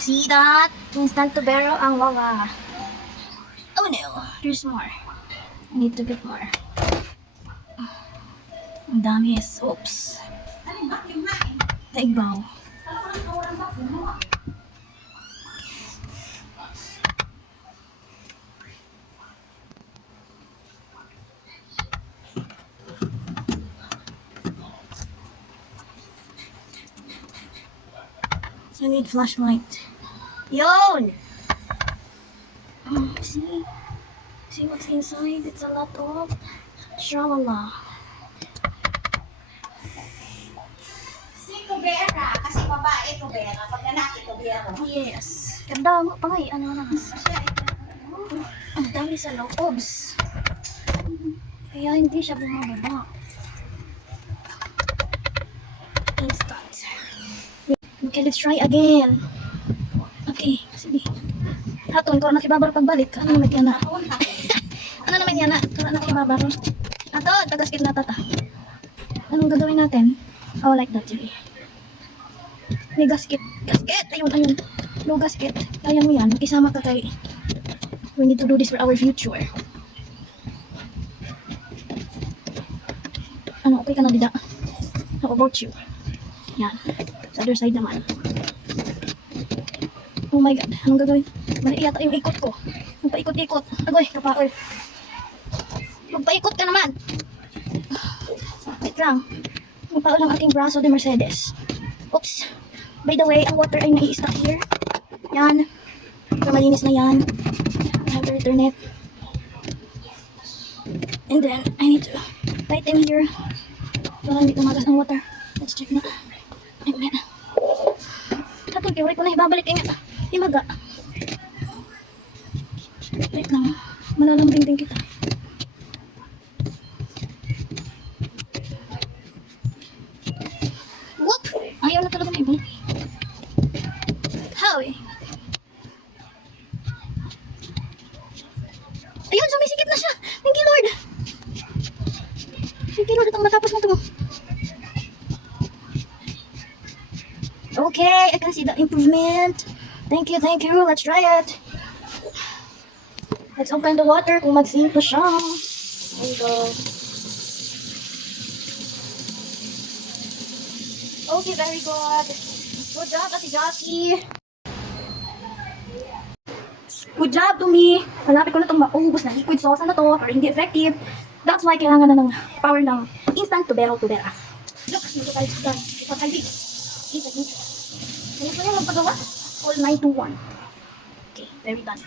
See that? Instant tubero ang wawa. Oh no, there's more. I need to get more. Ang dami is soaps. Taigbaw. So I need flashlight. Yon! See? See what's inside? It's a lot of shalala. Si tubera, kasi babae tubera, pag lalaki tubera. Yes. Ganda mo pa nga eh. Ano na mas. Ang dami sa loobs. Kaya hindi siya bumababa. Instant. Okay, let's try again. Okay, sige. Hatun ko na kibabar pagbalik. Ano naman yan na? Ano naman yan na? Ano na kibabar? Ato, tagaskit na tata. Anong gagawin natin? Oh, like that, sige. May gasket. Gasket! Ayun, ayun. No gasket. Kaya mo yan. Makisama ka kay... We need to do this for our future. Ano, okay ka na, Dida? How about you? Yan. Sa other side naman. Oh my God. Anong gagawin? Mali yata yung ikot ko. Magpaikot-ikot. Agoy, kapaol. Magpaikot ka naman. Wait lang. Magpaol ang aking braso de Mercedes. Oops. By the way, ang water ay nai-stuck here. Yan. So, malinis na yan. I have to return it. And then, I need to tighten here. Para hindi tumagas ang water. Let's check na. Ay, man. Hatong, favorite ko na ibabalik. Ay nga. Imaga. Wait lang. Malalambing din kita. Whoop! Ayaw na talaga na ibang. Howie. Ayun, sumisikip na siya. Thank you, Lord. Thank you, Lord. Itong matapos na ito. Okay, I can see the improvement. Thank you, thank you. Let's try it. Let's open the water kung mag-sink na siya. There you go. Okay, very good. Good job, Ate Jackie. Good job to me. Malapit ko na itong maubos na liquid sauce na to, pero hindi effective. That's why kailangan na ng power ng instant tubera-tubera. Look, nito tayo sa done. Ito tayo dito. Ito, ito. Gusto niyo magpagawa? All 9 to 1. Okay, very done.